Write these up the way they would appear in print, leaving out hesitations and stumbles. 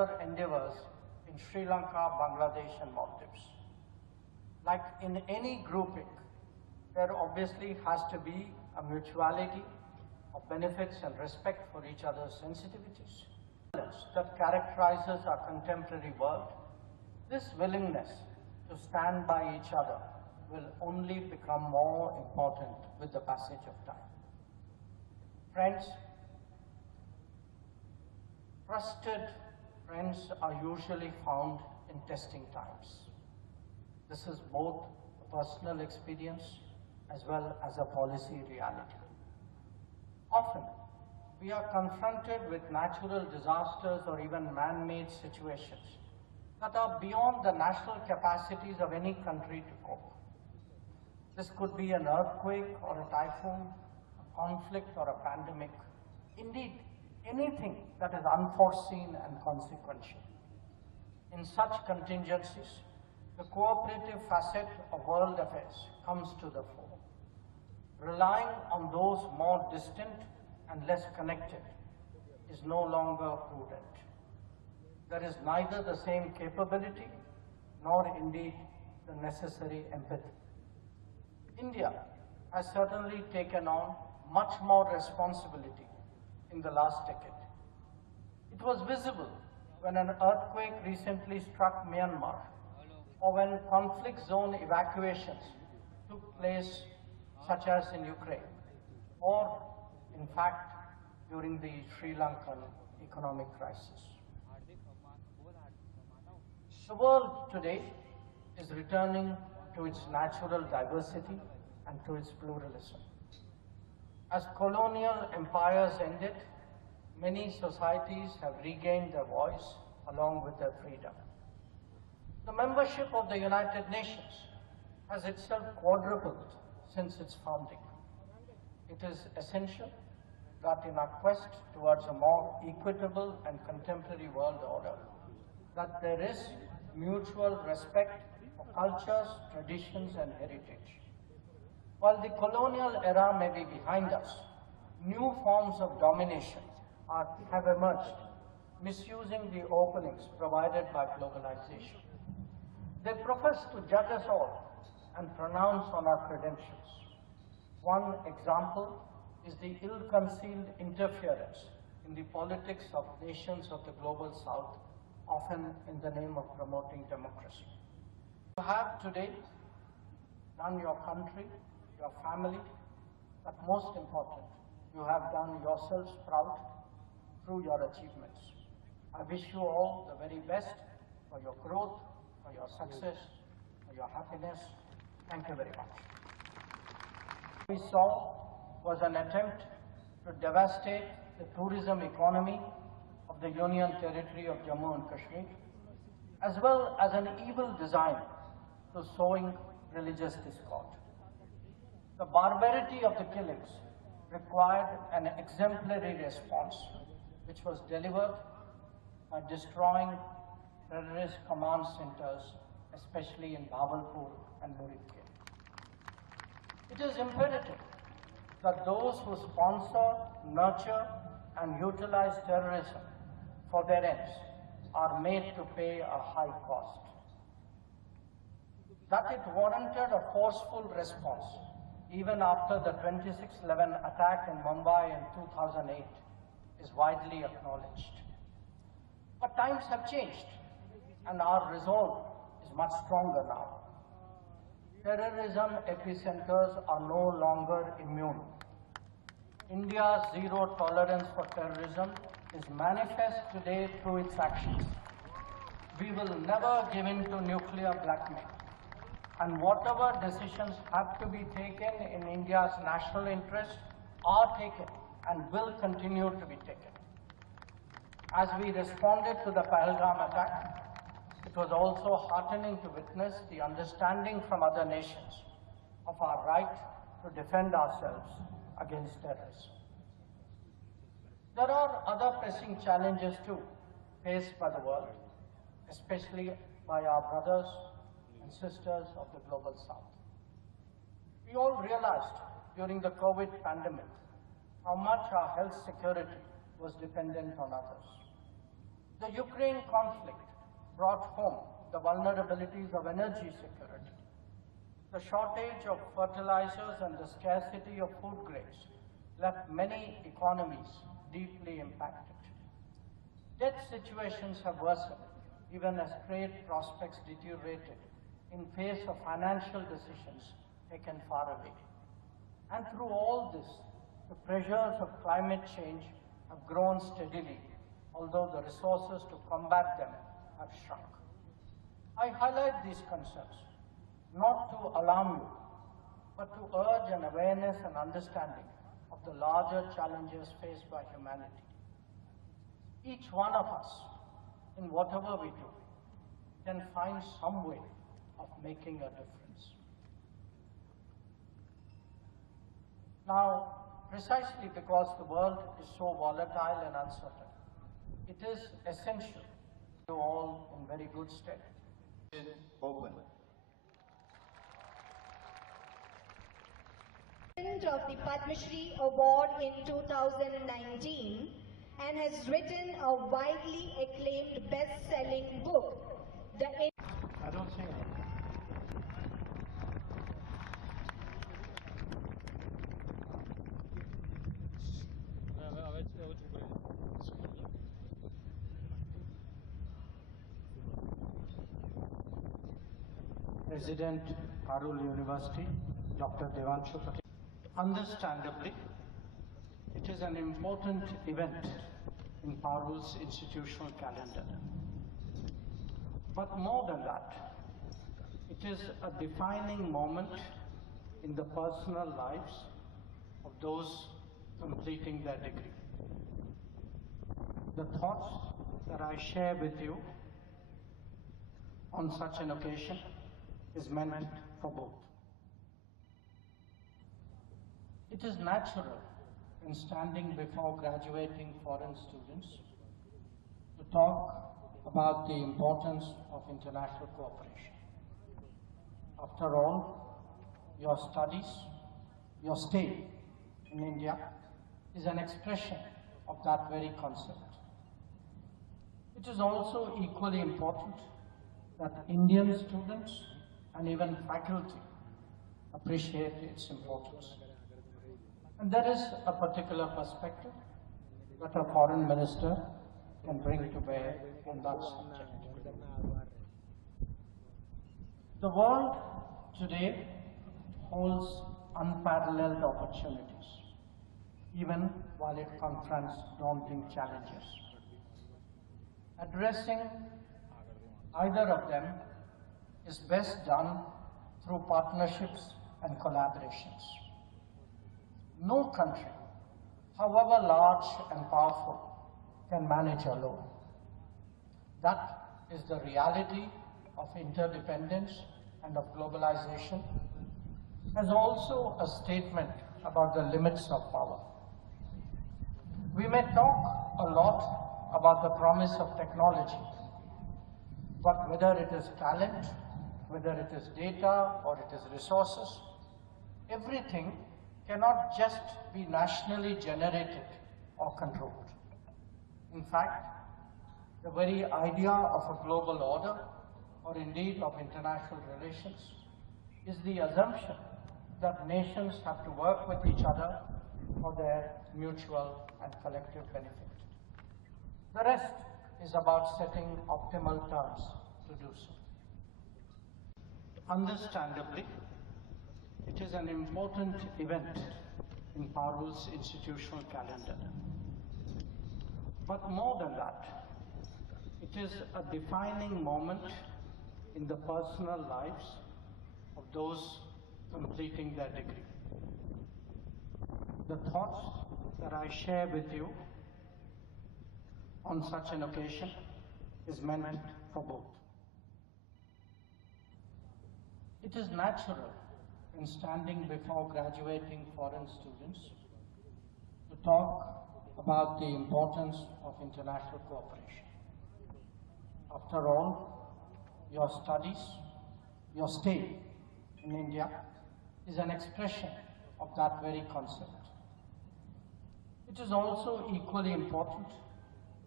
other endeavors in Sri Lanka, Bangladesh and Maldives. Like in any grouping, there obviously has to be a mutuality of benefits and respect for each other's sensitivities that characterizes our contemporary world. This willingness to stand by each other will only become more important with the passage of time. Friends, trusted friends are usually found in testing times. This is both a personal experience as well as a policy reality. Often, we are confronted with natural disasters or even man-made situations that are beyond the national capacities of any country to cope. This could be an earthquake or a typhoon, a conflict or a pandemic, indeed anything that is unforeseen and consequential. In such contingencies, the cooperative facet of world affairs comes to the fore. Relying on those more distant and less connected is no longer prudent. There is neither the same capability nor indeed the necessary empathy. India has certainly taken on much more responsibility in the last decade. It was visible when an earthquake recently struck Myanmar or when conflict zone evacuations took place, such as in Ukraine, or in fact during the Sri Lankan economic crisis. The world today is returning to its natural diversity and to its pluralism. As colonial empires ended, many societies have regained their voice along with their freedom. The membership of the United Nations has itself quadrupled since its founding. It is essential that in our quest towards a more equitable and contemporary world order, that there is mutual respect for cultures, traditions and heritage. While the colonial era may be behind us, new forms of domination have emerged, misusing the openings provided by globalization. They profess to judge us all and pronounce on our credentials. One example is the ill-concealed interference in the politics of nations of the global south, often in the name of promoting democracy. You have today done your country, your family, but most important, you have done yourselves proud through your achievements. I wish you all the very best for your growth, for your success, for your happiness. Thank you very much. What we saw was an attempt to devastate the tourism economy of the Union Territory of Jammu and Kashmir, as well as an evil design to sowing religious discord. The barbarity of the killings required an exemplary response, which was delivered by destroying terrorist command centers, especially in Bhabalpur and Muridke. It is imperative that those who sponsor, nurture and utilize terrorism for their ends are made to pay a high cost. That it warranted a forceful response even after the 26/11 attack in Mumbai in 2008 is widely acknowledged. But times have changed and our resolve is much stronger now. Terrorism epicenters are no longer immune. India's zero tolerance for terrorism is manifest today through its actions. We will never give in to nuclear blackmail. And whatever decisions have to be taken in India's national interest are taken and will continue to be taken. As we responded to the Pahalgam attack, it was also heartening to witness the understanding from other nations of our right to defend ourselves against terrorism. There are other pressing challenges too faced by the world, especially by our brothers and sisters of the global south. We all realized during the COVID pandemic how much our health security was dependent on others. The Ukraine conflict brought home the vulnerabilities of energy security. The shortage of fertilizers and the scarcity of food grains left many economies deeply impacted. Debt situations have worsened even as trade prospects deteriorated in face of financial decisions taken far away. And through all this, the pressures of climate change have grown steadily, although the resources to combat them have shrunk. I highlight these concerns not to alarm you, but to urge an awareness and understanding of the larger challenges faced by humanity. Each one of us, in whatever we do, can find some way of making a difference. Now, precisely because the world is so volatile and uncertain, it is essential to all in very good stead. Open. Of the Padma Shri Award in 2019 and has written a widely acclaimed best-selling book, I don't see it. President, Parul University, Dr. Patel. Understandably, it is an important event in Parul's institutional calendar. But more than that, it is a defining moment in the personal lives of those completing their degree. The thoughts that I share with you on such an occasion is meant for both. It is natural in standing before graduating foreign students to talk about the importance of international cooperation. After all, your studies, your stay in India is an expression of that very concept. It is also equally important that Indian students and even faculty appreciate its importance. And there is a particular perspective that a foreign minister can bring to bear on that subject. The world today holds unparalleled opportunities, even while it confronts daunting challenges. Addressing either of them is best done through partnerships and collaborations. No country, however large and powerful, can manage alone. That is the reality of interdependence and of globalization, as also a statement about the limits of power. We may talk a lot about the promise of technology, but whether it is talent, whether it is data or it is resources, everything cannot just be nationally generated or controlled. In fact, the very idea of a global order, or indeed of international relations, is the assumption that nations have to work with each other for their mutual and collective benefit. The rest is about setting optimal terms to do so. Understandably, it is an important event in Parul's institutional calendar. But more than that, it is a defining moment in the personal lives of those completing their degree. The thoughts that I share with you on such an occasion is meant for both. It is natural in standing before graduating foreign students to talk about the importance of international cooperation. After all, your studies, your stay in India is an expression of that very concept. It is also equally important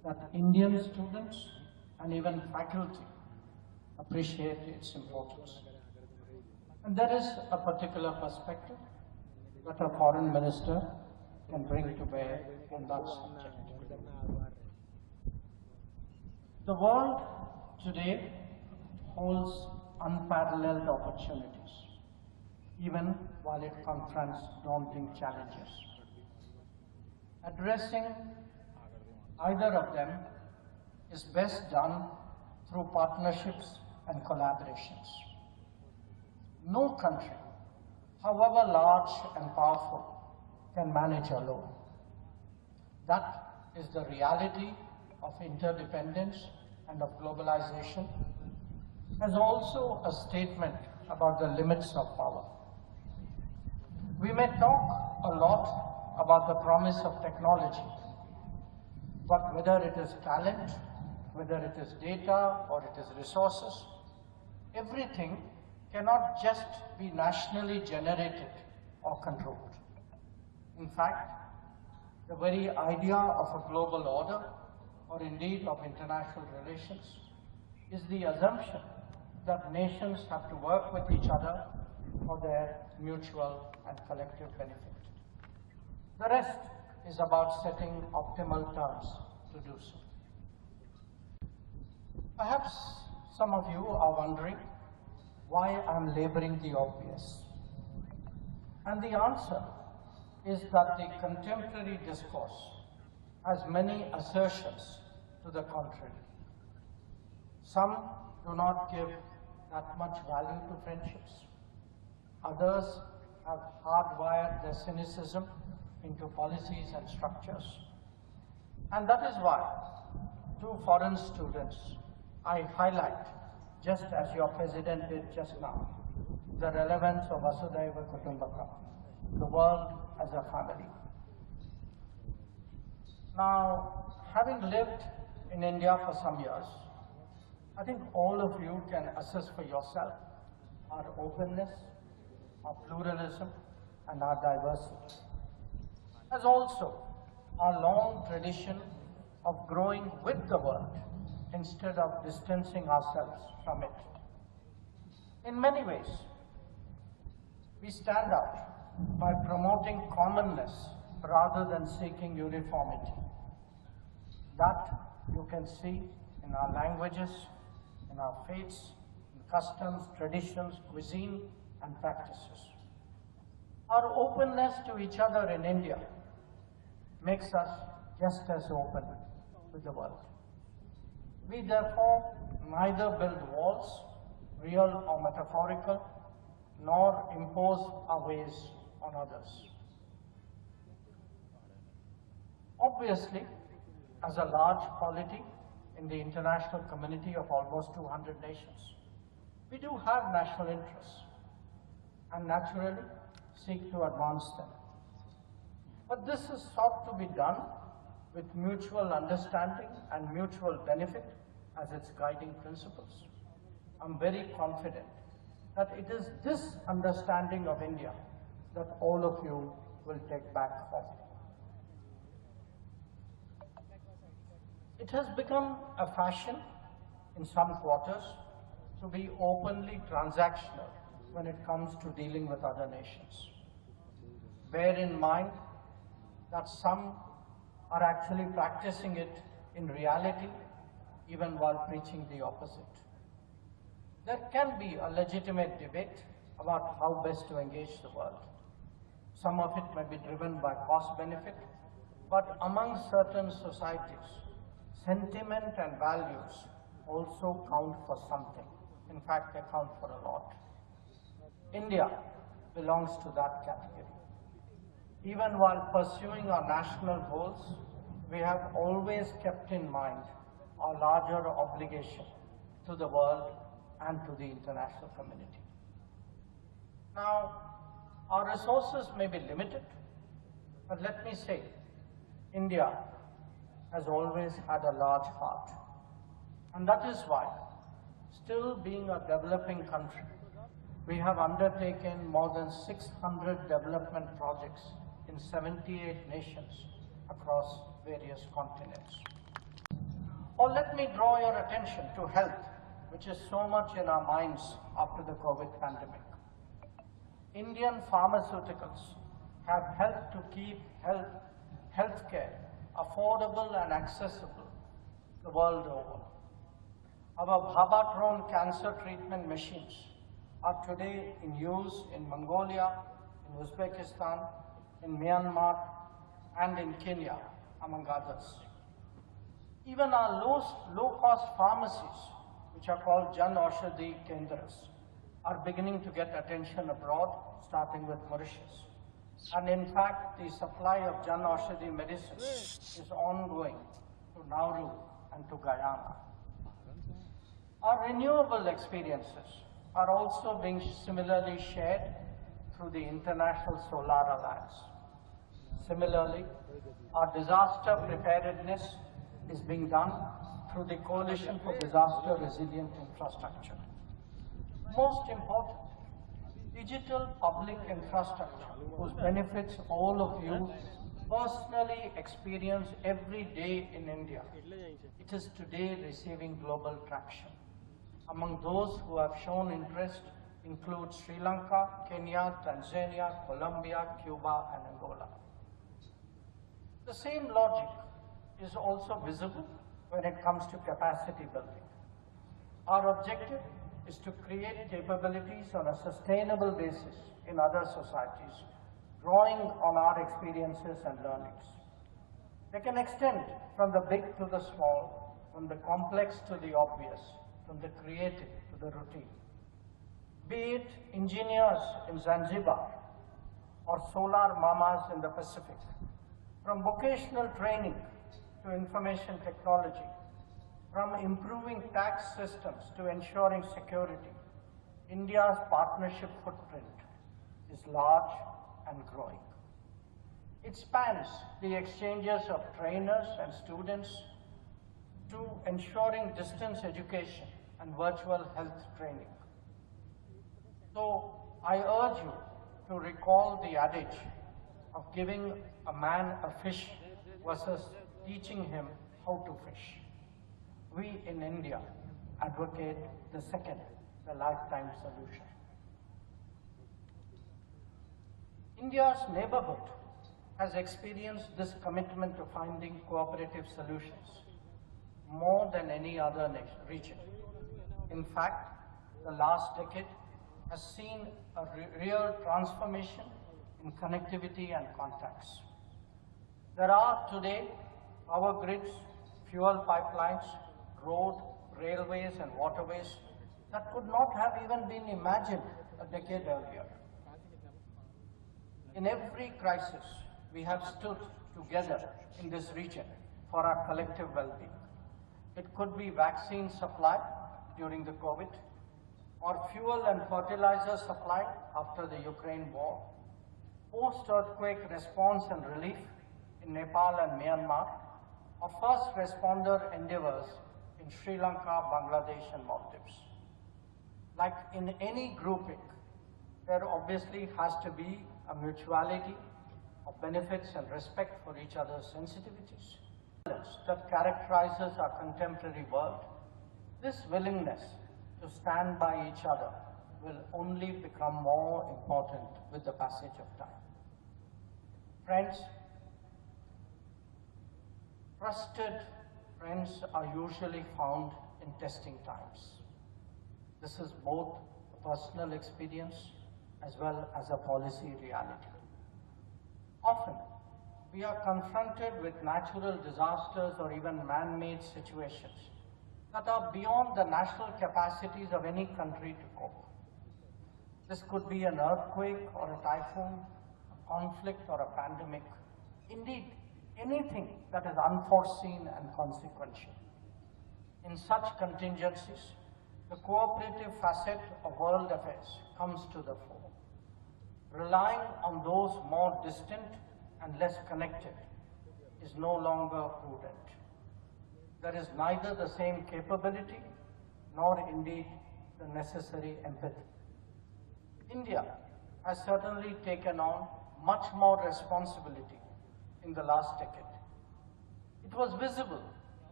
that Indian students and even faculty appreciate its importance. And there is a particular perspective that a foreign minister can bring to bear on that subject. The world today holds unparalleled opportunities, even while it confronts daunting challenges. Addressing either of them is best done through partnerships and collaborations. No country, however large and powerful, can manage alone. That is the reality of interdependence and of globalization, as also a statement about the limits of power. We may talk a lot about the promise of technology, but whether it is talent, whether it is data or it is resources, everything cannot just be nationally generated or controlled. In fact, the very idea of a global order, or indeed of international relations, is the assumption that nations have to work with each other for their mutual and collective benefit. The rest is about setting optimal terms to do so. Perhaps some of you are wondering why I'm laboring the obvious. And the answer is that the contemporary discourse has many assertions to the contrary. Some do not give that much value to friendships. Others have hardwired their cynicism into policies and structures. And that is why, to foreign students, I highlight, just as your president did just now, the relevance of Vasudhaiva Kutumbakam, the world as a family. Now, having lived in India for some years, I think all of you can assess for yourself our openness, our pluralism, and our diversity, as also our long tradition of growing with the world instead of distancing ourselves from it. In many ways, we stand out by promoting commonness rather than seeking uniformity. That you can see in our languages, in our faiths, in customs, traditions, cuisine, and practices. Our openness to each other in India makes us just as open with the world. We therefore neither build walls, real or metaphorical, nor impose our ways on others. Obviously, as a large polity in the international community of almost 200 nations, we do have national interests and naturally seek to advance them. But this is sought to be done with mutual understanding and mutual benefit as its guiding principles. I'm very confident that it is this understanding of India that all of you will take back home. It has become a fashion in some quarters to be openly transactional when it comes to dealing with other nations. Bear in mind that some are actually practicing it in reality, even while preaching the opposite. There can be a legitimate debate about how best to engage the world. Some of it may be driven by cost benefit, but among certain societies, sentiment and values also count for something. In fact, they count for a lot. India belongs to that category. Even while pursuing our national goals, we have always kept in mind our larger obligation to the world and to the international community. Now, our resources may be limited, but let me say, India has always had a large heart. And that is why, still being a developing country, we have undertaken more than 600 development projects in 78 nations across various continents. Or let me draw your attention to health, which is so much in our minds after the COVID pandemic. Indian pharmaceuticals have helped to keep healthcare affordable and accessible the world over. Our Bhabatron cancer treatment machines are today in use in Mongolia, in Uzbekistan, in Myanmar, and in Kenya, among others. Even our low-cost pharmacies, which are called Jan Aushadhi Kendras, are beginning to get attention abroad, starting with Mauritius. And in fact, the supply of Jan Aushadhi medicine is ongoing to Nauru and to Guyana. Our renewable experiences are also being similarly shared through the International Solar Alliance. Similarly, our disaster preparedness is being done through the Coalition for Disaster Resilient Infrastructure. Most important, digital public infrastructure, whose benefits all of you personally experience every day in India. It is today receiving global traction. Among those who have shown interest include Sri Lanka, Kenya, Tanzania, Colombia, Cuba, and Angola. The same logic is also visible when it comes to capacity building. Our objective is to create capabilities on a sustainable basis in other societies, drawing on our experiences and learnings. They can extend from the big to the small, from the complex to the obvious, from the creative to the routine. Be it engineers in Zanzibar or solar mamas in the Pacific, from vocational training to information technology, from improving tax systems to ensuring security, India's partnership footprint is large and growing. It spans the exchanges of trainers and students to ensuring distance education and virtual health training. So I urge you to recall the adage of giving a man a fish versus teaching him how to fish. We in India advocate the second, the lifetime solution. India's neighborhood has experienced this commitment to finding cooperative solutions more than any other region. In fact, the last decade has seen a real transformation in connectivity and contacts. There are today power grids, fuel pipelines, road, railways and waterways that could not have even been imagined a decade earlier. In every crisis, we have stood together in this region for our collective well-being. It could be vaccine supply during the COVID, or fuel and fertilizer supply after the Ukraine war, post-earthquake response and relief in Nepal and Myanmar, or first responder endeavors in Sri Lanka, Bangladesh and Maldives. Like in any grouping, there obviously has to be a mutuality of benefits and respect for each other's sensitivities that characterizes our contemporary world. This willingness to stand by each other will only become more important with the passage of time. Friends, trusted friends are usually found in testing times. This is both a personal experience as well as a policy reality. Often, we are confronted with natural disasters or even man-made situations that are beyond the national capacities of any country to cope. This could be an earthquake or a typhoon, a conflict or a pandemic, indeed anything that is unforeseen and consequential. In such contingencies, the cooperative facet of world affairs comes to the fore. Relying on those more distant and less connected is no longer prudent. There is neither the same capability nor indeed the necessary empathy. India has certainly taken on much more responsibility in the last decade. It was visible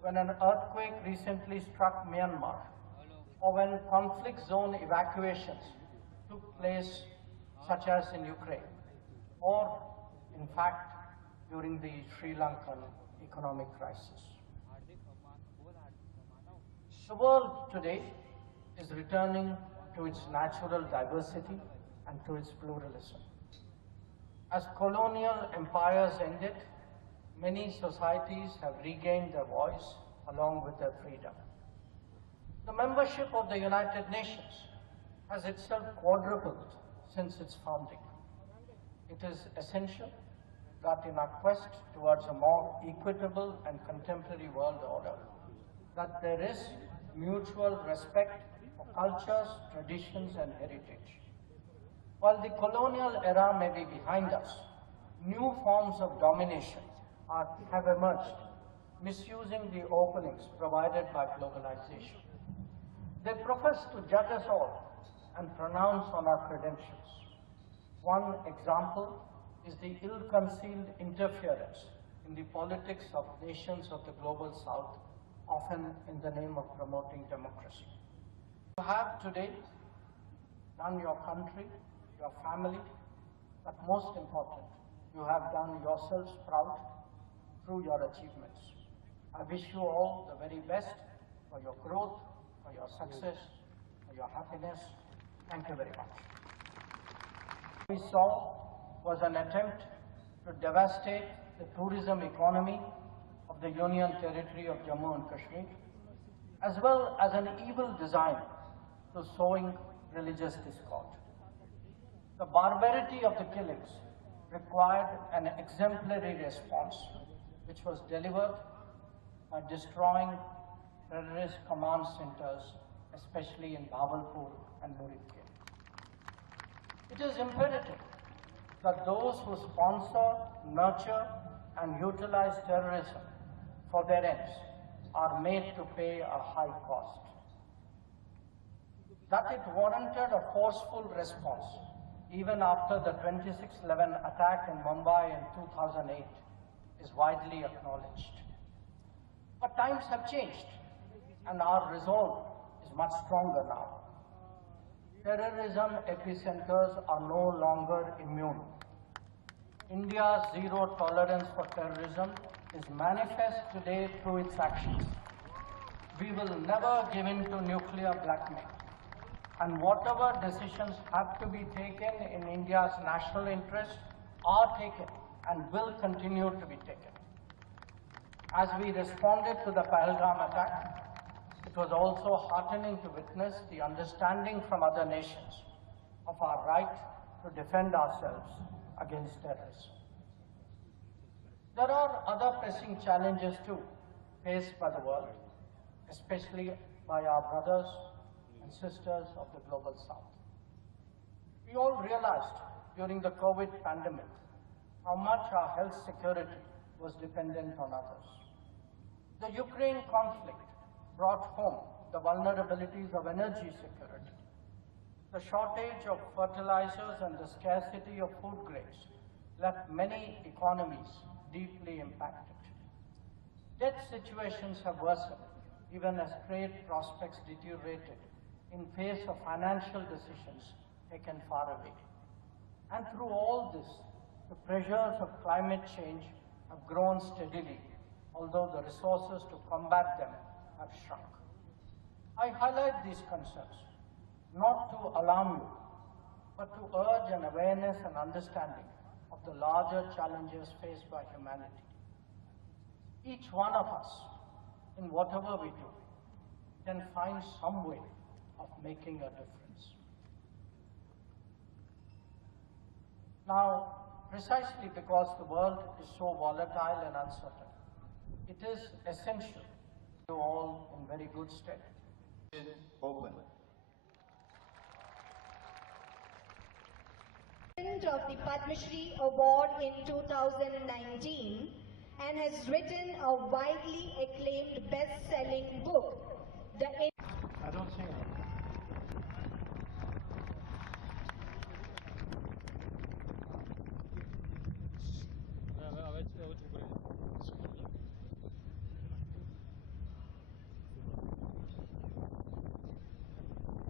when an earthquake recently struck Myanmar, or when conflict zone evacuations took place, such as in Ukraine, or in fact during the Sri Lankan economic crisis. The world today is returning to its natural diversity and to its pluralism. As colonial empires ended, many societies have regained their voice along with their freedom. The membership of the United Nations has itself quadrupled since its founding. It is essential that in our quest towards a more equitable and contemporary world order, that there is mutual respect for cultures, traditions, and heritage. While the colonial era may be behind us, new forms of domination have emerged, misusing the openings provided by globalization. They profess to judge us all and pronounce on our credentials. One example is the ill-concealed interference in the politics of nations of the global South, often in the name of promoting democracy. You have today done your country, your family, but most important, you have done yourselves proud through your achievements. I wish you all the very best for your growth, for your success, for your happiness. Thank you very much. What we saw was an attempt to devastate the tourism economy of the Union Territory of Jammu and Kashmir, as well as an evil design to sowing religious discord. The barbarity of the killings required an exemplary response, which was delivered by destroying terrorist command centers, especially in Bahawalpur and Muridke. It is imperative that those who sponsor, nurture, and utilize terrorism for their ends are made to pay a high cost. That it warranted a forceful response, even after the 26/11 attack in Mumbai in 2008, is widely acknowledged. But times have changed, and our resolve is much stronger now. Terrorism epicenters are no longer immune. India's zero tolerance for terrorism is manifest today through its actions. We will never give in to nuclear blackmail, and whatever decisions have to be taken in India's national interest are taken and will continue to be taken. As we responded to the Pahalgam attack, it was also heartening to witness the understanding from other nations of our right to defend ourselves against terrorism. There are other pressing challenges too faced by the world, especially by our brothers and sisters of the global South. We all realized during the COVID pandemic how much our health security was dependent on others. The Ukraine conflict brought home the vulnerabilities of energy security. The shortage of fertilizers and the scarcity of food grains left many economies deeply impacted. Debt situations have worsened, even as trade prospects deteriorated in face of financial decisions taken far away. And through all this, the pressures of climate change have grown steadily, although the resources to combat them have shrunk. I highlight these concerns not to alarm you, but to urge an awareness and understanding of the larger challenges faced by humanity. Each one of us, in whatever we do, can find some way of making a difference. Now, precisely because the world is so volatile and uncertain, it is essential to all in very good stead. Open. Of the Padma Shri Award in 2019 and has written a widely acclaimed best-selling book, I don't see it.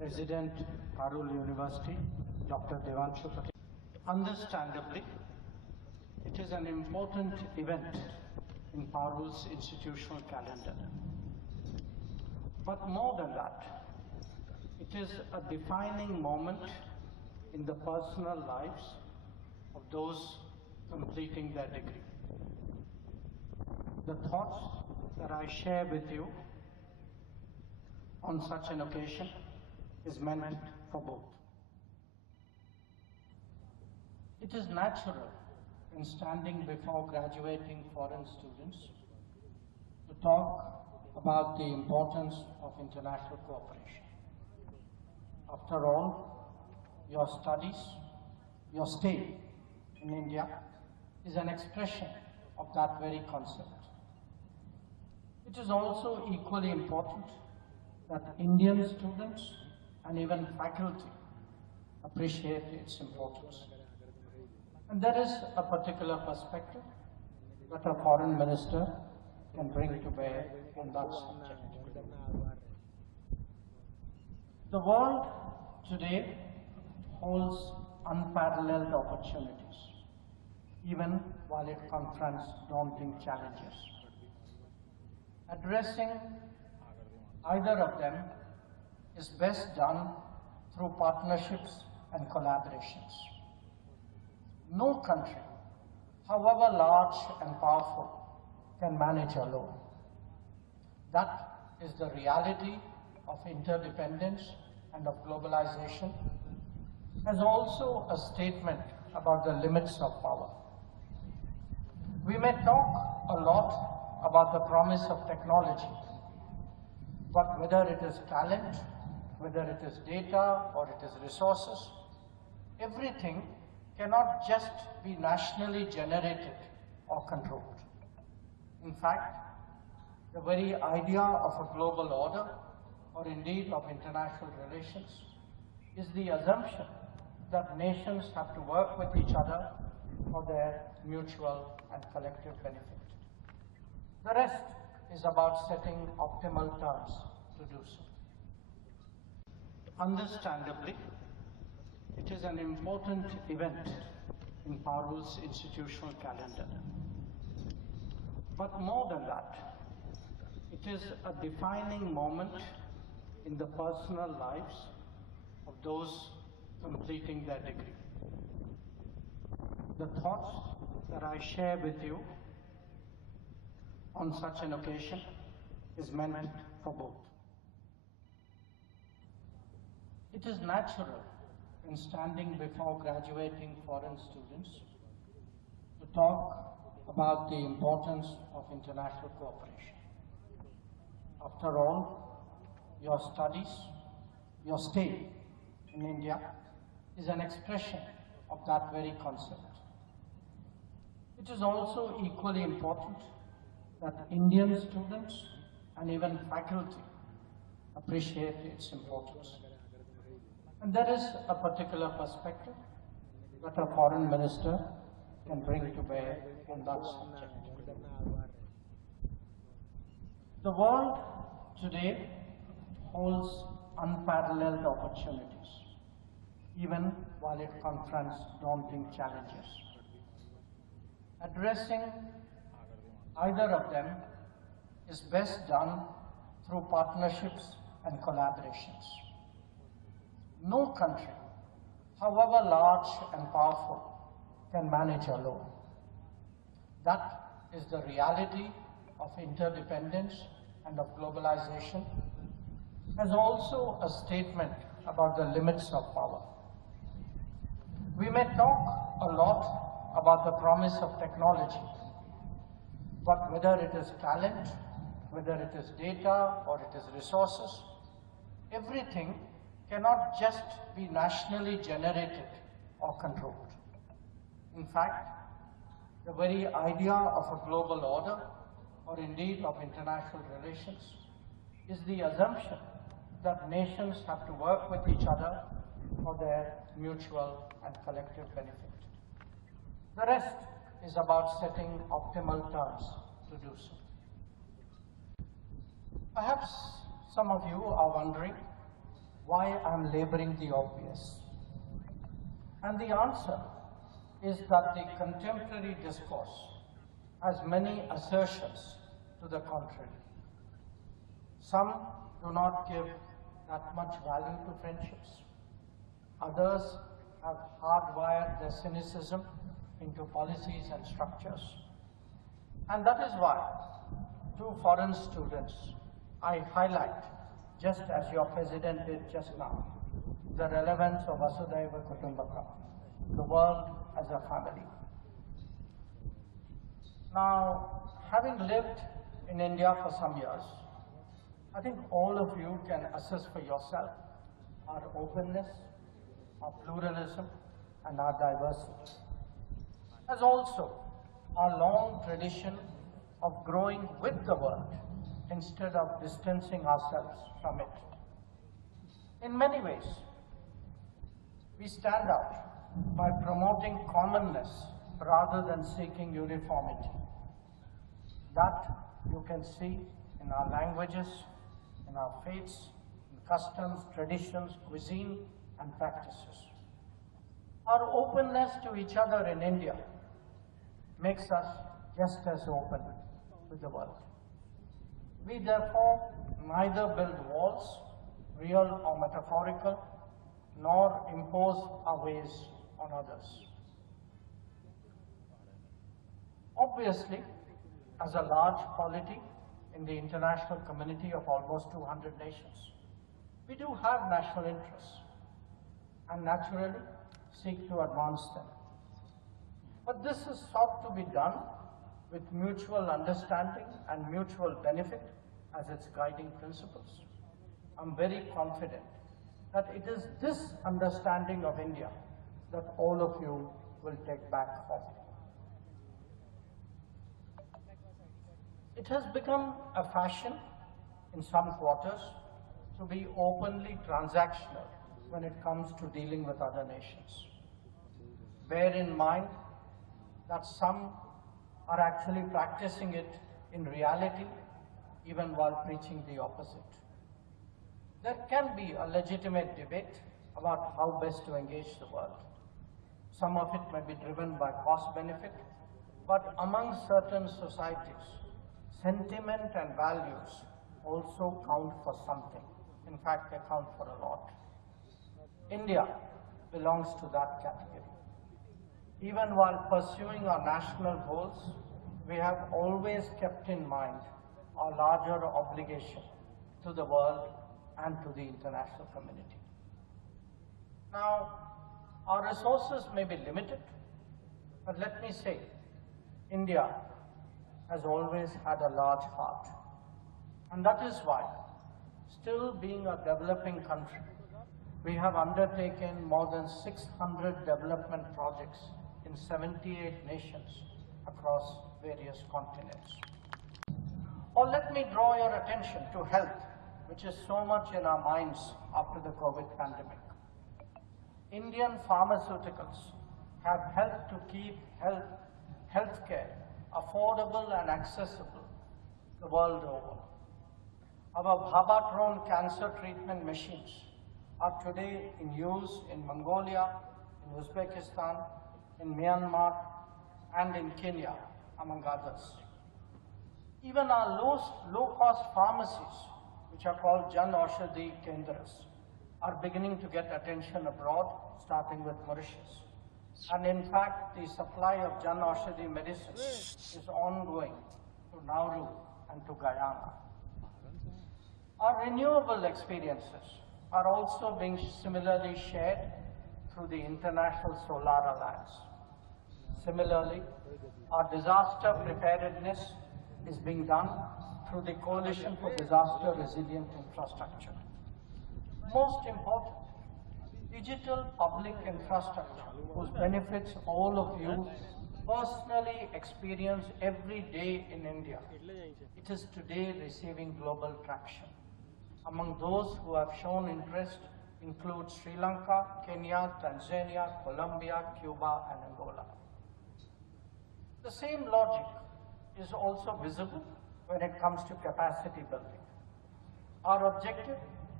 President, Parul University, Dr. Understandably, it is an important event in Parul's institutional calendar. But more than that, it is a defining moment in the personal lives of those completing their degree. The thoughts that I share with you on such an occasion is meant for both. It is natural in standing before graduating foreign students to talk about the importance of international cooperation. After all, your studies, your stay in India is an expression of that very concept. It is also equally important that Indian students and even faculty appreciate its importance. And there is a particular perspective that a foreign minister can bring to bear on that subject. The world today holds unparalleled opportunities, even while it confronts daunting challenges. Addressing either of them is best done through partnerships and collaborations. No country, however large and powerful, can manage alone. That is the reality of interdependence and of globalization, as also a statement about the limits of power. We may talk a lot about the promise of technology, but whether it is talent, whether it is data or it is resources, everything cannot just be nationally generated or controlled. In fact, the very idea of a global order, or indeed of international relations, is the assumption that nations have to work with each other for their mutual and collective benefit. The rest is about setting optimal terms to do so. Understandably, it is an important event in Parul's institutional calendar. But more than that, it is a defining moment in the personal lives of those completing their degree. The thoughts that I share with you on such an occasion is meant for both. It is natural in standing before graduating foreign students to talk about the importance of international cooperation. After all, your studies, your stay in India is an expression of that very concept. It is also equally important that Indian students and even faculty appreciate its importance. And there is a particular perspective that a foreign minister can bring to bear on that subject. The world today holds unparalleled opportunities, even while it confronts daunting challenges. Addressing either of them is best done through partnerships and collaborations. No country, however large and powerful, can manage alone. That is the reality of interdependence and of globalization, as also a statement about the limits of power. We may talk a lot about the promise of technology, but whether it is talent, whether it is data or it is resources, everything cannot just be nationally generated or controlled. In fact, the very idea of a global order, or indeed of international relations, is the assumption that nations have to work with each other for their mutual and collective benefit. The rest is about setting optimal terms to do so. Perhaps some of you are wondering why I'm laboring the obvious. And the answer is that the contemporary discourse has many assertions to the contrary. Some do not give that much value to friendships. Others have hardwired their cynicism into policies and structures. And that is why, to foreign students, I highlight, just as your president did just now, the relevance of Vasudhaiva Kutumbakam, the world as a family. Now, having lived in India for some years, I think all of you can assess for yourself our openness, our pluralism, and our diversity, as also our long tradition of growing with the world instead of distancing ourselves from it. In many ways, we stand out by promoting commonness rather than seeking uniformity. That you can see in our languages, in our faiths, in customs, traditions, cuisine, and practices. Our openness to each other in India makes us just as open with the world. We therefore neither build walls, real or metaphorical, nor impose our ways on others. Obviously, as a large polity in the international community of almost 200 nations, we do have national interests and naturally seek to advance them. But this is sought to be done with mutual understanding and mutual benefit as its guiding principles. I'm very confident that it is this understanding of India that all of you will take back home. It has become a fashion in some quarters to be openly transactional when it comes to dealing with other nations. Bear in mind that some are actually practicing it in reality, even while preaching the opposite. There can be a legitimate debate about how best to engage the world. Some of it may be driven by cost benefit, but among certain societies, sentiment and values also count for something. In fact, they count for a lot. India belongs to that category. Even while pursuing our national goals, we have always kept in mind our larger obligation to the world and to the international community. Now, our resources may be limited, but let me say, India has always had a large heart. And that is why, still being a developing country, we have undertaken more than 600 development projects in 78 nations across various continents. Or let me draw your attention to health, which is so much in our minds after the COVID pandemic. Indian pharmaceuticals have helped to keep healthcare affordable and accessible the world over. Our Bhabatron cancer treatment machines are today in use in Mongolia, in Uzbekistan, in Myanmar, and in Kenya, among others. Even our low-cost pharmacies, which are called Jan Aushadhi Kendras, are beginning to get attention abroad, starting with Mauritius. And in fact, the supply of Jan Aushadhi medicine is ongoing to Nauru and to Guyana. Our renewable experiences are also being similarly shared through the International Solar Alliance. Similarly, our disaster preparedness is being done through the Coalition for Disaster Resilient Infrastructure. Most important, digital public infrastructure, whose benefits all of you personally experience every day in India. It is today receiving global traction. Among those who have shown interest include Sri Lanka, Kenya, Tanzania, Colombia, Cuba, and Angola. The same logic is also visible when it comes to capacity building. Our objective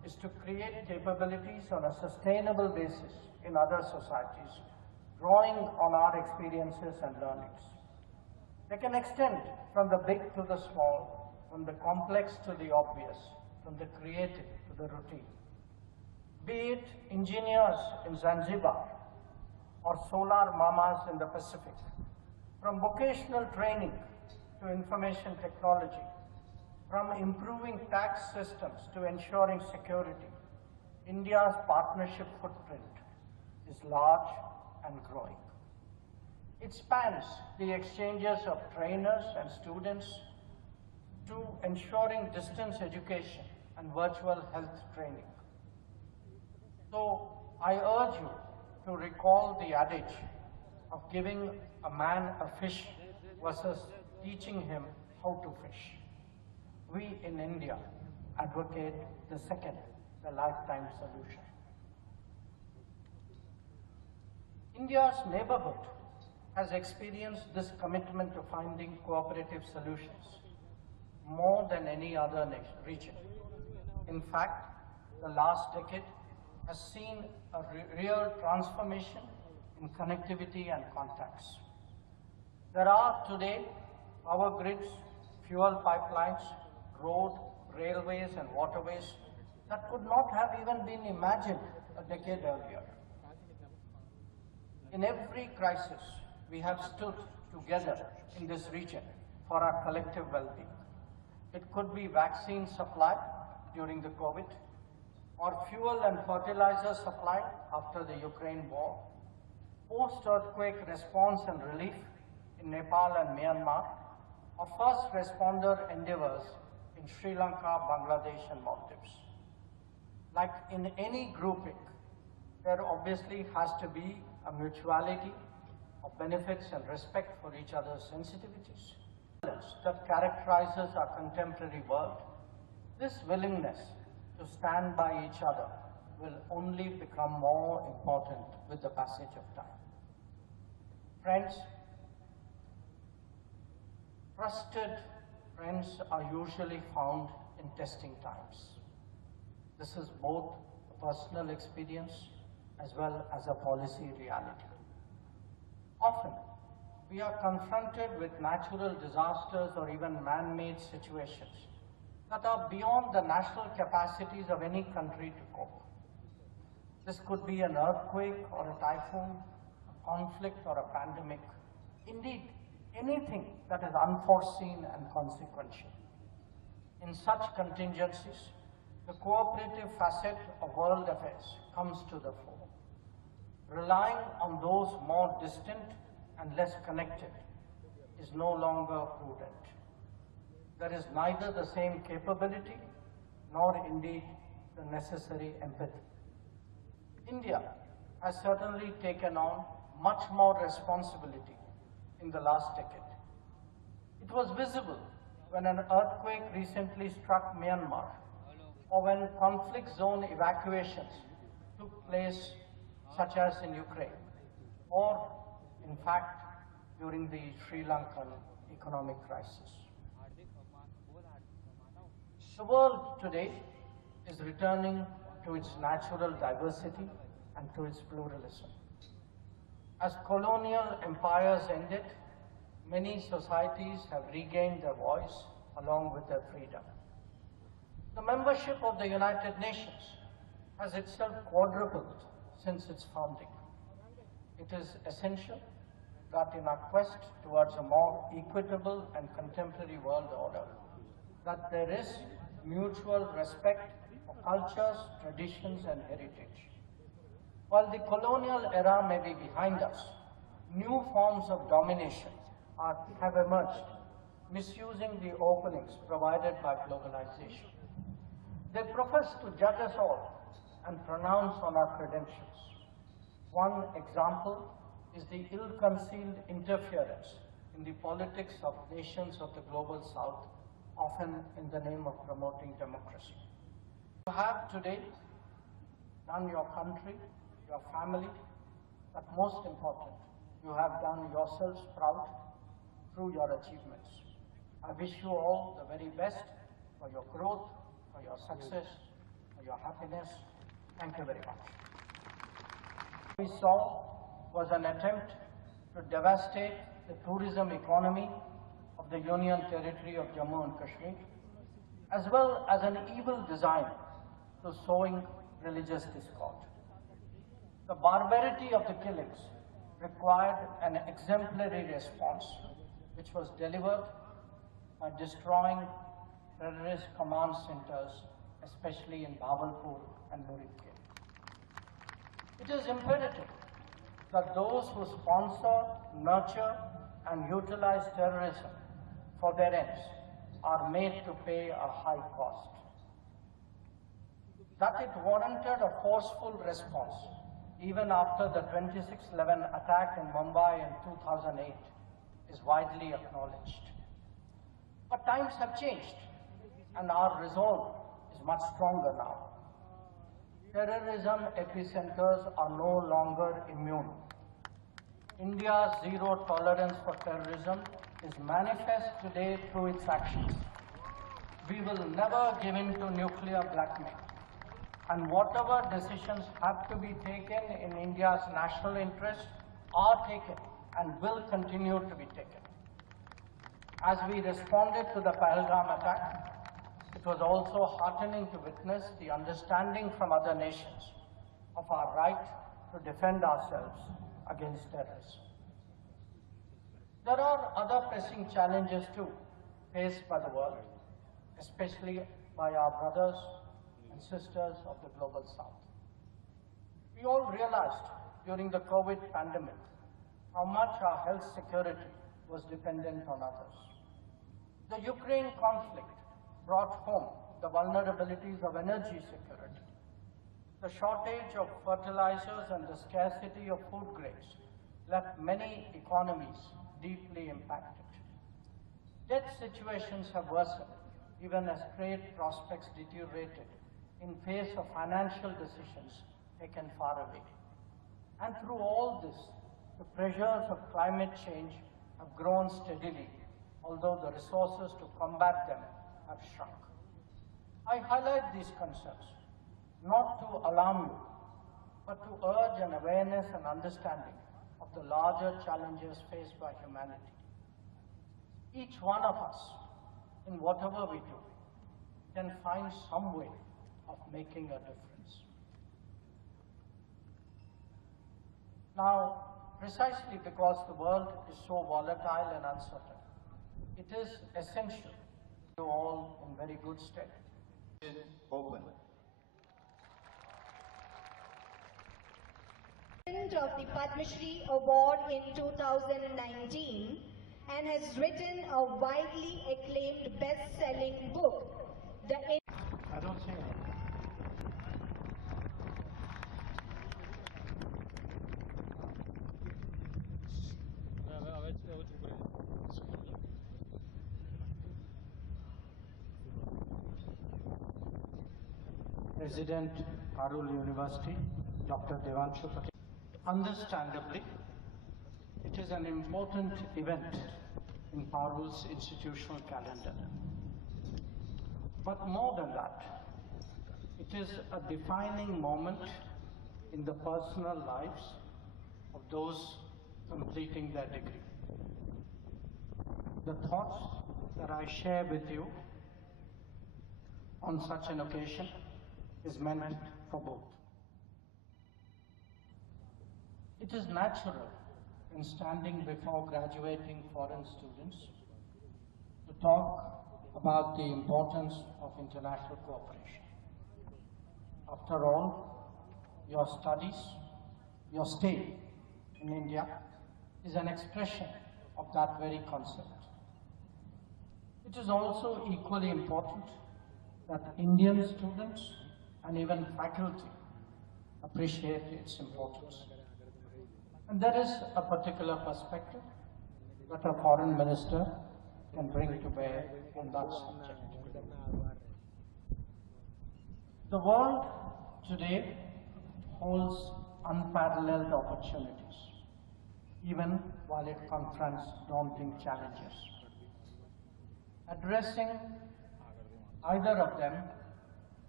is to create capabilities on a sustainable basis in other societies, drawing on our experiences and learnings. They can extend from the big to the small, from the complex to the obvious, from the creative to the routine. Be it engineers in Zanzibar or solar mamas in the Pacific, from vocational training to information technology, from improving tax systems to ensuring security, India's partnership footprint is large and growing. It spans the exchanges of trainers and students to ensuring distance education and virtual health training. So I urge you to recall the adage of giving a man a fish versus teaching him how to fish. We in India advocate the second, the lifetime solution. India's neighborhood has experienced this commitment to finding cooperative solutions more than any other region. In fact, the last decade has seen a real transformation in connectivity and contacts. There are today power grids, fuel pipelines, road, railways and waterways that could not have even been imagined a decade earlier. In every crisis, we have stood together in this region for our collective well-being. It could be vaccine supply during the COVID, or fuel and fertilizer supply after the Ukraine war, post-earthquake response and relief in Nepal and Myanmar, or first responder endeavors in Sri Lanka, Bangladesh and Maldives. Like in any grouping, there obviously has to be a mutuality of benefits and respect for each other's sensitivities that characterizes our contemporary world. This willingness to stand by each other will only become more important with the passage of time. Friends, trusted friends are usually found in testing times. This is both a personal experience as well as a policy reality. Often, we are confronted with natural disasters or even man-made situations that are beyond the national capacities of any country to cope. This could be an earthquake or a typhoon, a conflict or a pandemic, indeed anything that is unforeseen and consequential. In such contingencies, the cooperative facet of world affairs comes to the fore. Relying on those more distant and less connected is no longer prudent. There is neither the same capability nor indeed the necessary empathy. India has certainly taken on much more responsibility in the last decade. It was visible when an earthquake recently struck Myanmar, or when conflict zone evacuations took place, such as in Ukraine, or in fact during the Sri Lankan economic crisis. The world today is returning to its natural diversity and to its pluralism. As colonial empires ended, many societies have regained their voice along with their freedom. The membership of the United Nations has itself quadrupled since its founding. It is essential that in our quest towards a more equitable and contemporary world order, that there is mutual respect for cultures, traditions and heritage. While the colonial era may be behind us, new forms of domination have emerged, misusing the openings provided by globalization. They profess to judge us all and pronounce on our credentials. One example is the ill-concealed interference in the politics of nations of the global South, often in the name of promoting democracy. You have today done your country, your family, but most important, you have done yourselves proud through your achievements. I wish you all the very best for your growth, for your success, for for your happiness. Thank you very much. What we saw was an attempt to devastate the tourism economy of the Union Territory of Jammu and Kashmir, as well as an evil design to sowing religious discord. The barbarity of the killings required an exemplary response, which was delivered by destroying terrorist command centers, especially in Bhavalpur and Murikhe. It is imperative that those who sponsor, nurture, and utilize terrorism for their ends are made to pay a high cost. That it warranted a forceful response even after the 26/11 attack in Mumbai in 2008 is widely acknowledged. But times have changed and our resolve is much stronger now. Terrorism epicenters are no longer immune. India's zero tolerance for terrorism is manifest today through its actions. We will never give in to nuclear blackmail, and whatever decisions have to be taken in India's national interest are taken and will continue to be taken. As we responded to the Pahalgam attack, it was also heartening to witness the understanding from other nations of our right to defend ourselves against terrorism. There are other pressing challenges too faced by the world, especially by our brothers and sisters of the global south. We all realized during the COVID pandemic how much our health security was dependent on others. The Ukraine conflict brought home the vulnerabilities of energy security. The shortage of fertilizers and the scarcity of food grains left many economies deeply impacted. Debt situations have worsened even as trade prospects deteriorated in face of financial decisions taken far away. And through all this, the pressures of climate change have grown steadily, although the resources to combat them have shrunk. I highlight these concerns not to alarm you, but to urge an awareness and understanding of the larger challenges faced by humanity. Each one of us, in whatever we do, can find some way of making a difference. Now, precisely because the world is so volatile and uncertain, it is essential to all in very good stead. Open. Of the Padma Shri Award in 2019 and has written a widely acclaimed best-selling book, I don't say that. President, Parul University, Dr. Patel. Understandably, it is an important event in Parul's institutional calendar. But more than that, it is a defining moment in the personal lives of those completing their degree. The thoughts that I share with you on such an occasion is meant for both. It is natural in standing before graduating foreign students to talk about the importance of international cooperation. After all, your studies, your stay in India is an expression of that very concept. It is also equally important that Indian students and even faculty appreciate its importance. And there is a particular perspective that a foreign minister can bring to bear on that subject. The world today holds unparalleled opportunities, even while it confronts daunting challenges. Addressing either of them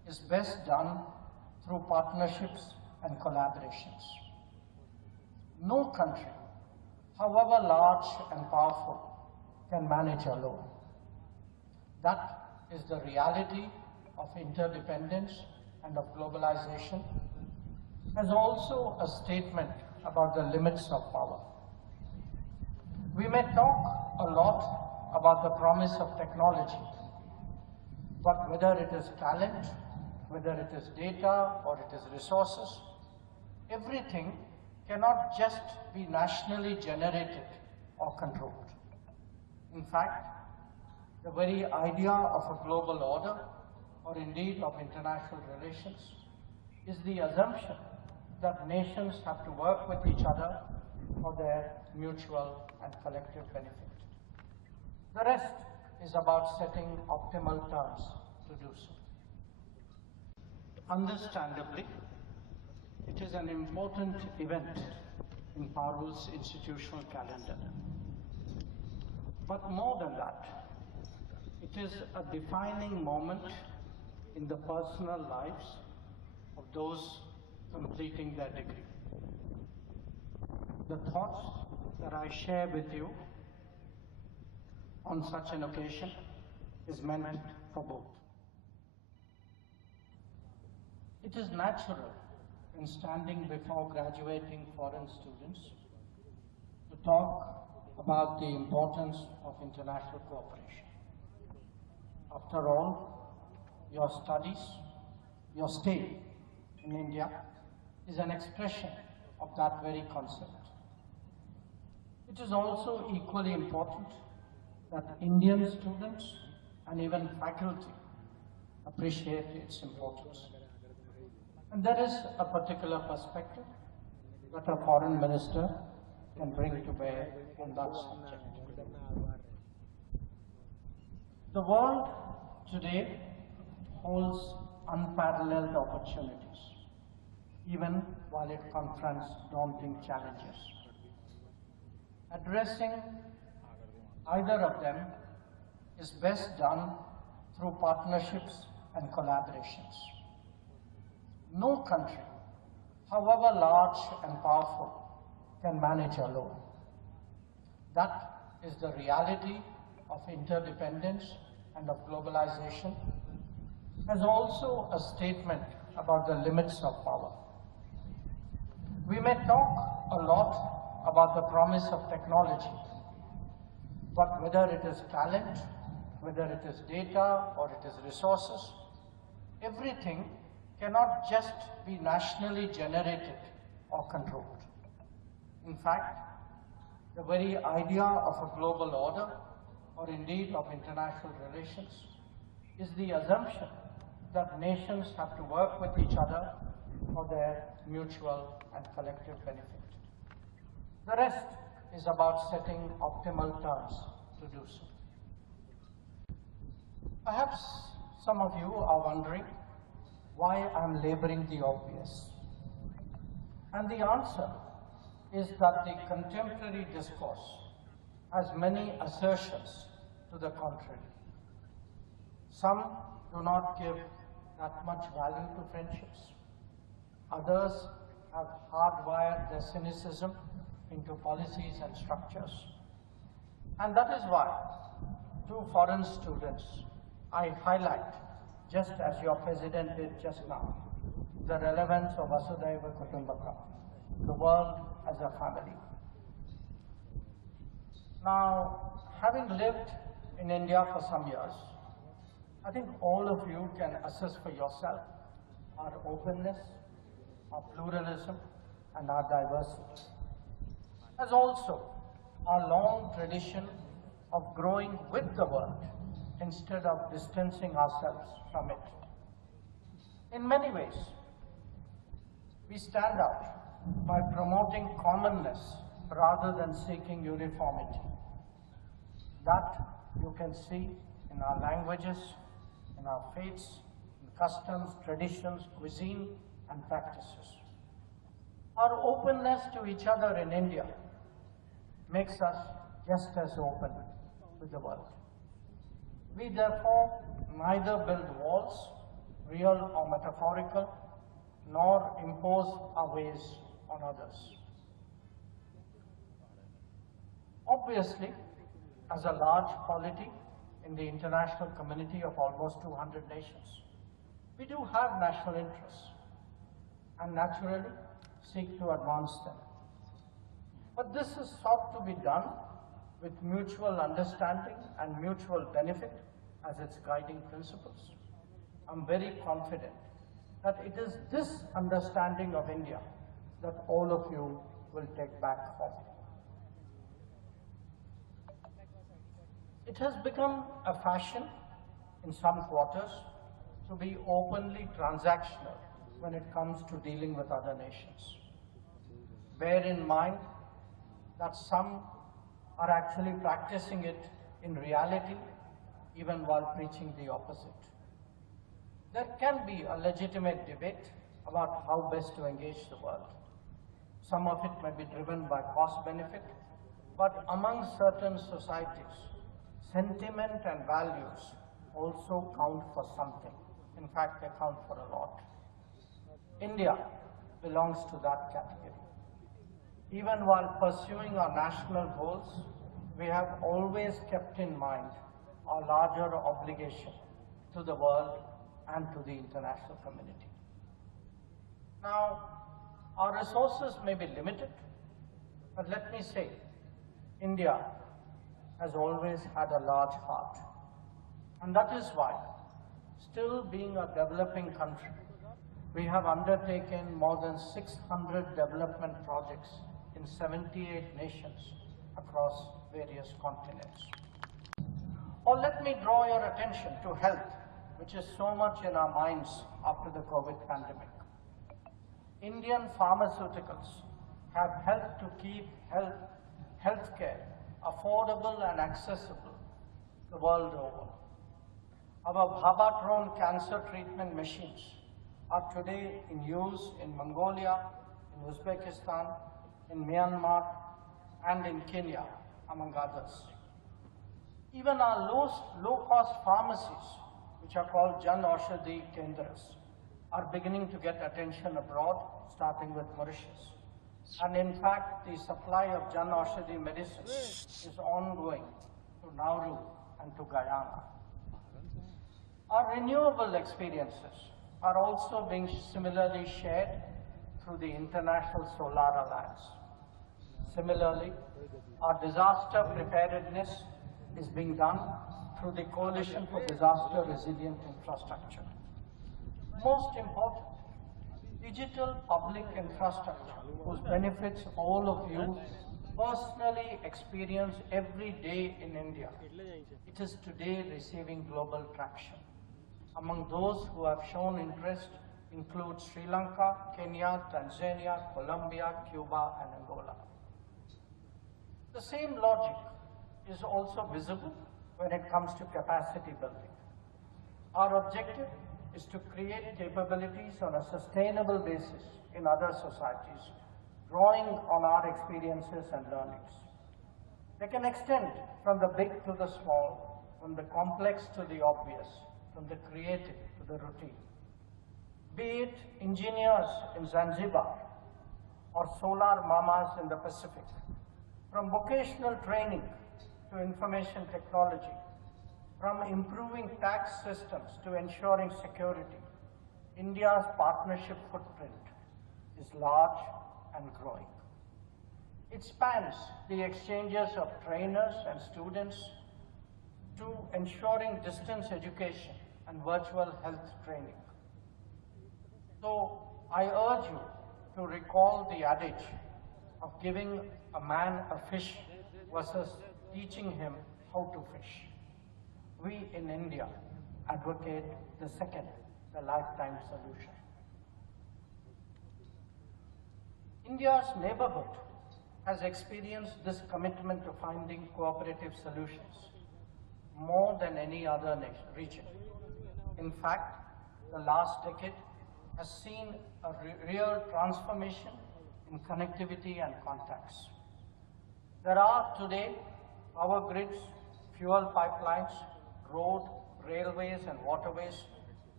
is best done through partnerships and collaborations. No country, however large and powerful, can manage alone. That is the reality of interdependence and of globalization, as also a statement about the limits of power. We may talk a lot about the promise of technology, but whether it is talent, whether it is data or it is resources, everything cannot just be nationally generated or controlled. In fact, the very idea of a global order, or indeed of international relations, is the assumption that nations have to work with each other for their mutual and collective benefit. The rest is about setting optimal terms to do so. Understandably, it is an important event in Parul's institutional calendar. But more than that, it is a defining moment in the personal lives of those completing their degree. The thoughts that I share with you on such an occasion is meant for both. It is natural in standing before graduating foreign students to talk about the importance of international cooperation. After all, your studies, your stay in India is an expression of that very concept. It is also equally important that Indian students and even faculty appreciate its importance. And there is a particular perspective that a foreign minister can bring to bear on that subject. The world today holds unparalleled opportunities, even while it confronts daunting challenges. Addressing either of them is best done through partnerships and collaborations. No country, however large and powerful, can manage alone. That is the reality of interdependence and of globalization, as also a statement about the limits of power. We may talk a lot about the promise of technology, but whether it is talent, whether it is data or it is resources, everything cannot just be nationally generated or controlled. In fact, the very idea of a global order, or indeed of international relations, is the assumption that nations have to work with each other for their mutual and collective benefit. The rest is about setting optimal terms to do so. Perhaps some of you are wondering why I'm laboring the obvious. And the answer is that the contemporary discourse has many assertions to the contrary. Some do not give that much value to friendships. Others have hardwired their cynicism into policies and structures. And that is why, to foreign students, I highlight, just as your president did just now, the relevance of Vasudhaiva Kutumbakam, the world as a family. Now, having lived in India for some years, I think all of you can assess for yourself our openness, our pluralism, and our diversity, as also our long tradition of growing with the world instead of distancing ourselves from it. In many ways, we stand out by promoting commonness rather than seeking uniformity. That you can see in our languages, in our faiths, in customs, traditions, cuisine, and practices. Our openness to each other in India makes us just as open with the world. We therefore neither build walls real or metaphorical, nor impose our ways on others. Obviously, as a large polity in the international community of almost 200 nations, we do have national interests and naturally seek to advance them. But this is sought to be done with mutual understanding and mutual benefit as its guiding principles. I'm very confident that it is this understanding of India that all of you will take back home. It has become a fashion in some quarters to be openly transactional when it comes to dealing with other nations. Bear in mind that some are actually practicing it in reality, even while preaching the opposite. There can be a legitimate debate about how best to engage the world. Some of it may be driven by cost benefit, but among certain societies, sentiment and values also count for something. In fact, they count for a lot. India belongs to that category. Even while pursuing our national goals, we have always kept in mind our larger obligation to the world and to the international community. Now, our resources may be limited, but let me say, India has always had a large heart. And that is why, still being a developing country, we have undertaken more than 600 development projects in 78 nations across various continents. Or let me draw your attention to health, which is so much in our minds after the COVID pandemic. Indian pharmaceuticals have helped to keep healthcare affordable and accessible the world over. Our Bhabatron cancer treatment machines are today in use in Mongolia, in Uzbekistan, in Myanmar, and in Kenya, among others. Even our low-cost pharmacies, which are called Jan Aushadhi Kendras, are beginning to get attention abroad, starting with Mauritius. And in fact, the supply of Jan Aushadhi medicine is ongoing to Nauru and to Guyana. Our renewable experiences are also being similarly shared through the International Solar Alliance. Similarly, our disaster preparedness is being done through the Coalition for Disaster Resilient Infrastructure. Most important, digital public infrastructure, whose benefits all of you personally experience every day in India. It is today receiving global traction. Among those who have shown interest include Sri Lanka, Kenya, Tanzania, Colombia, Cuba, and Angola. The same logic is also visible when it comes to capacity building. Our objective is to create capabilities on a sustainable basis in other societies, drawing on our experiences and learnings. They can extend from the big to the small, from the complex to the obvious, from the creative to the routine. Be it engineers in Zanzibar or solar mamas in the Pacific, from vocational training to information technology, from improving tax systems to ensuring security, India's partnership footprint is large and growing. It spans the exchanges of trainers and students to ensuring distance education and virtual health training. So I urge you to recall the adage of giving a man a fish versus teaching him how to fish. We in India advocate the second, the lifetime solution. India's neighborhood has experienced this commitment to finding cooperative solutions more than any other region. In fact, the last decade has seen a real transformation in connectivity and contacts. There are today power grids, fuel pipelines, road, railways, and waterways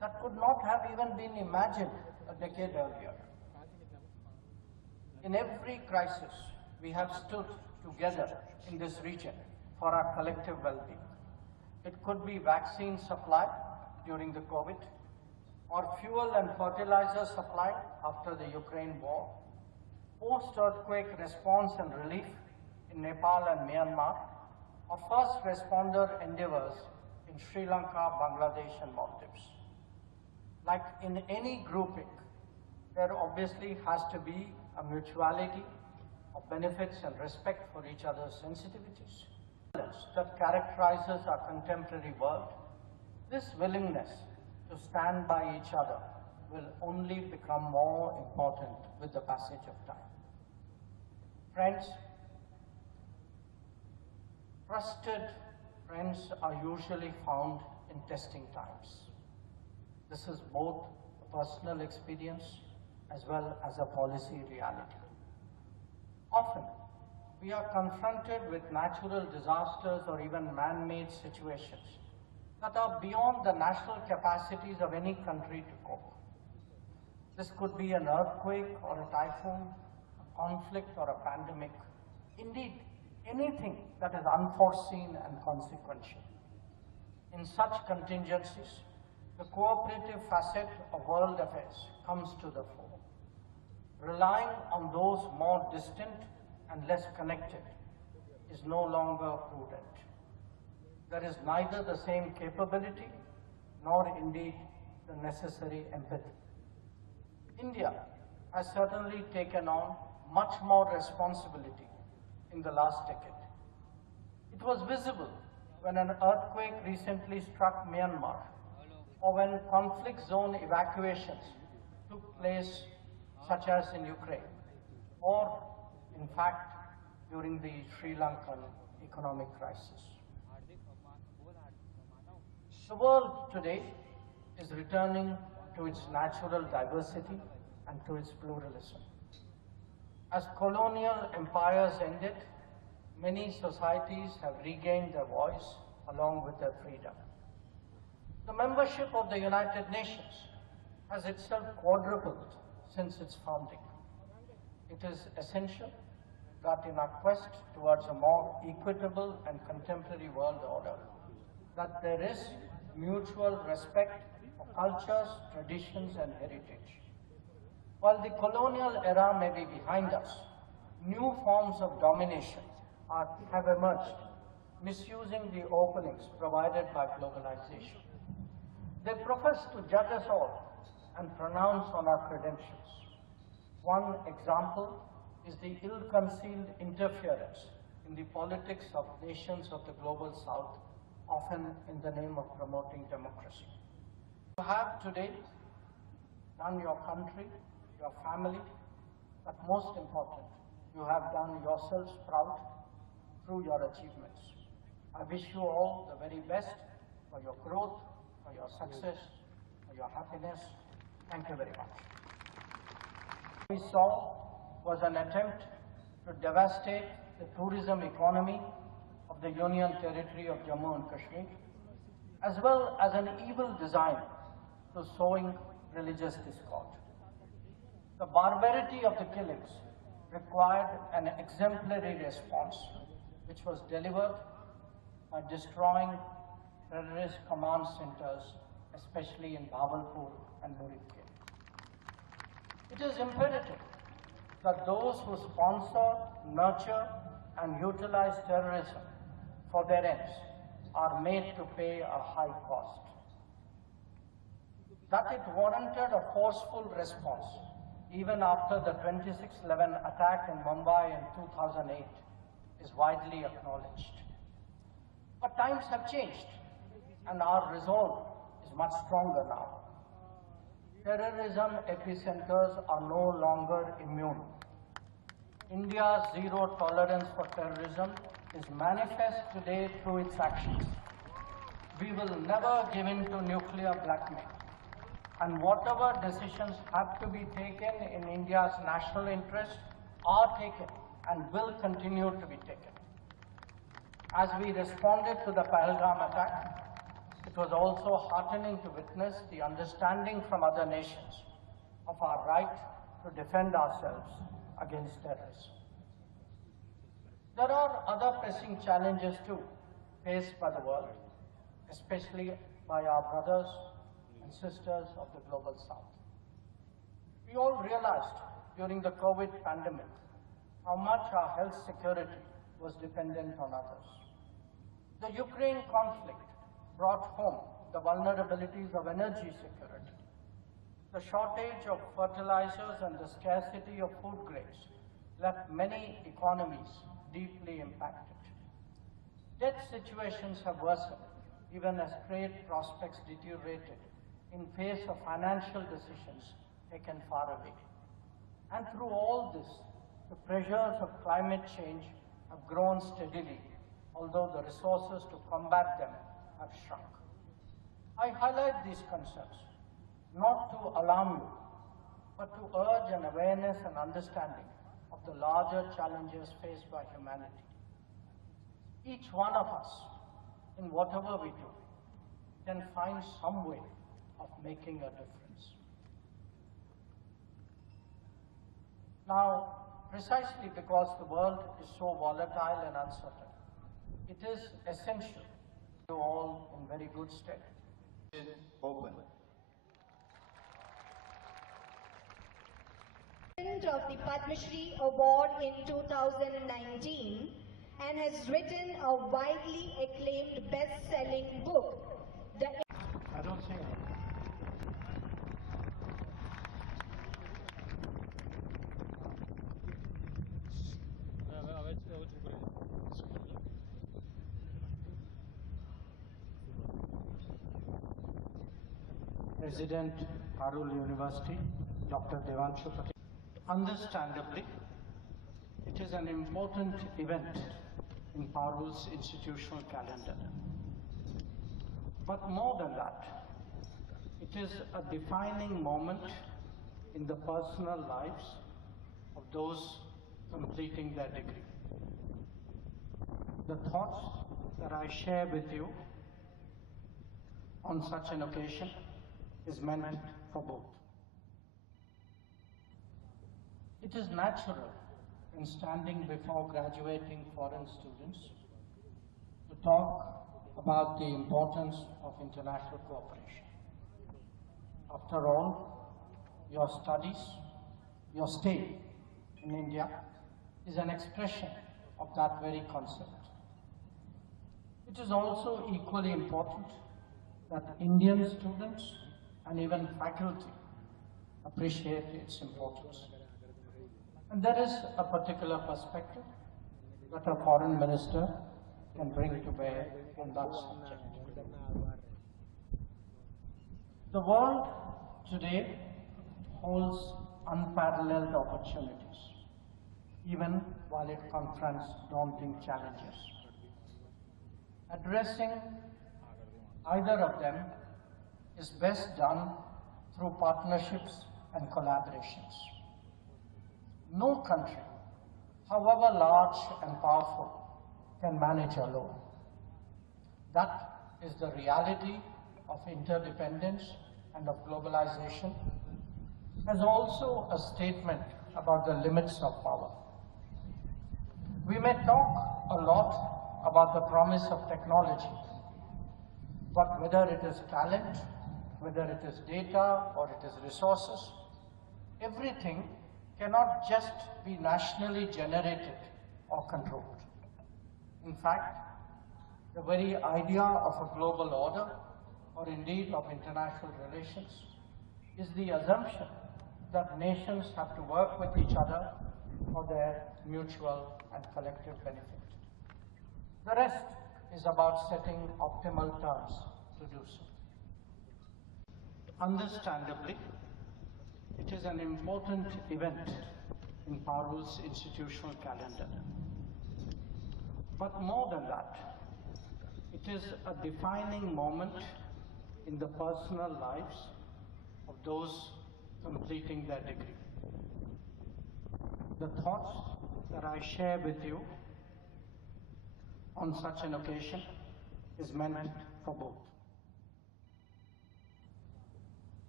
that could not have even been imagined a decade earlier. In every crisis, we have stood together in this region for our collective well-being. It could be vaccine supply during the COVID, or fuel and fertilizer supply after the Ukraine war, post-earthquake response and relief in Nepal and Myanmar, or first responder endeavors in Sri Lanka, Bangladesh and Maldives. Like in any grouping, there obviously has to be a mutuality of benefits and respect for each other's sensitivities that characterizes our contemporary world. This willingness to stand by each other will only become more important with the passage of time. Friends, trusted friends are usually found in testing times. This is both a personal experience as well as a policy reality. Often, we are confronted with natural disasters or even man-made situations that are beyond the national capacities of any country to cope. This could be an earthquake or a typhoon, a conflict or a pandemic, indeed anything that is unforeseen and consequential. In such contingencies, the cooperative facet of world affairs comes to the fore. Relying on those more distant and less connected is no longer prudent. There is neither the same capability nor indeed the necessary empathy. India has certainly taken on much more responsibility in the last decade. It was visible when an earthquake recently struck Myanmar, or when conflict zone evacuations took place, such as in Ukraine, or in fact during the Sri Lankan economic crisis. The world today is returning to its natural diversity and to its pluralism. As colonial empires ended, many societies have regained their voice along with their freedom. The membership of the United Nations has itself quadrupled since its founding. It is essential that in our quest towards a more equitable and contemporary world order, that there is mutual respect for cultures, traditions and heritage. While the colonial era may be behind us, new forms of domination have emerged, misusing the openings provided by globalization. They profess to judge us all and pronounce on our credentials. One example is the ill-concealed interference in the politics of nations of the global south, often in the name of promoting democracy. You have today done your country, your family, but most important, you have done yourselves proud through your achievements. I wish you all the very best for your growth, for your success, for your happiness. Thank you very much. What we saw was an attempt to devastate the tourism economy of the Union Territory of Jammu and Kashmir, as well as an evil design to sowing religious discord. The barbarity of the killings required an exemplary response, which was delivered by destroying terrorist command centers, especially in Bhavalpur and Muridke. It is imperative that those who sponsor, nurture and utilize terrorism for their ends are made to pay a high cost. That it warranted a forceful response even after the 26/11 attack in Mumbai in 2008 is widely acknowledged. But times have changed and our resolve is much stronger now. Terrorism epicenters are no longer immune. India's zero tolerance for terrorism is manifest today through its actions. We will never give in to nuclear blackmail, and whatever decisions have to be taken in India's national interest are taken and will continue to be taken. As we responded to the Pahalgam attack, the it was also heartening to witness the understanding from other nations of our right to defend ourselves against terrorism. There are other pressing challenges too faced by the world, especially by our brothers and sisters of the global south. We all realized during the COVID pandemic how much our health security was dependent on others. The Ukraine conflict brought home the vulnerabilities of energy security. The shortage of fertilizers and the scarcity of food grains left many economies deeply impacted. Debt situations have worsened even as trade prospects deteriorated in face of financial decisions taken far away. And through all this, the pressures of climate change have grown steadily, although the resources to combat them have shrunk. I highlight these concerns not to alarm you, but to urge an awareness and understanding of the larger challenges faced by humanity. Each one of us, in whatever we do, can find some way of making a difference. Now, precisely because the world is so volatile and uncertain, it is essential to all in very good stead. Open. Of the Padma Shri Award in 2019 and has written a widely acclaimed best-selling book, I don't think. President, Parul University, Dr. Pahalgam. Understandably, it is an important event in Parul's institutional calendar. But more than that, it is a defining moment in the personal lives of those completing their degree. The thoughts that I share with you on such an occasion is meant for both. It is natural in standing before graduating foreign students to talk about the importance of international cooperation. After all, your studies, your stay in India is an expression of that very concept. It is also equally important that Indian students and even faculty appreciate its importance. And there is a particular perspective that a foreign minister can bring to bear on that subject. The world today holds unparalleled opportunities, even while it confronts daunting challenges. Addressing either of them is best done through partnerships and collaborations. No country, however large and powerful, can manage alone. That is the reality of interdependence and of globalization, as also a statement about the limits of power. We may talk a lot about the promise of technology, but whether it is talent, whether it is data or it is resources, everything cannot just be nationally generated or controlled. In fact, the very idea of a global order, or indeed of international relations, is the assumption that nations have to work with each other for their mutual and collective benefit. The rest is about setting optimal terms to do so. Understandably, it is an important event in Parul's institutional calendar. But more than that, it is a defining moment in the personal lives of those completing their degree. The thoughts that I share with you on such an occasion is meant for both.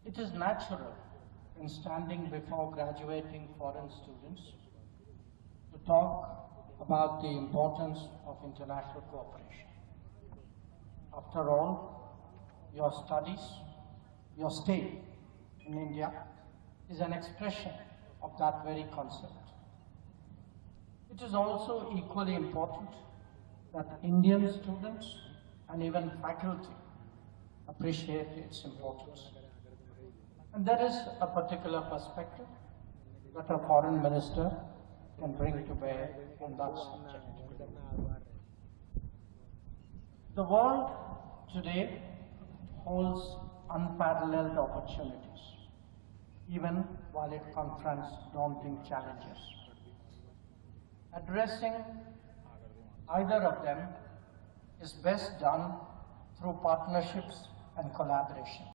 It is natural in standing before graduating foreign students to talk about the importance of international cooperation. After all, your studies, your stay in India is an expression of that very concept. It is also equally important that Indian students and even faculty appreciate its importance. And there is a particular perspective that a foreign minister can bring to bear on that subject. The world today holds unparalleled opportunities, even while it confronts daunting challenges. Addressing either of them is best done through partnerships and collaboration.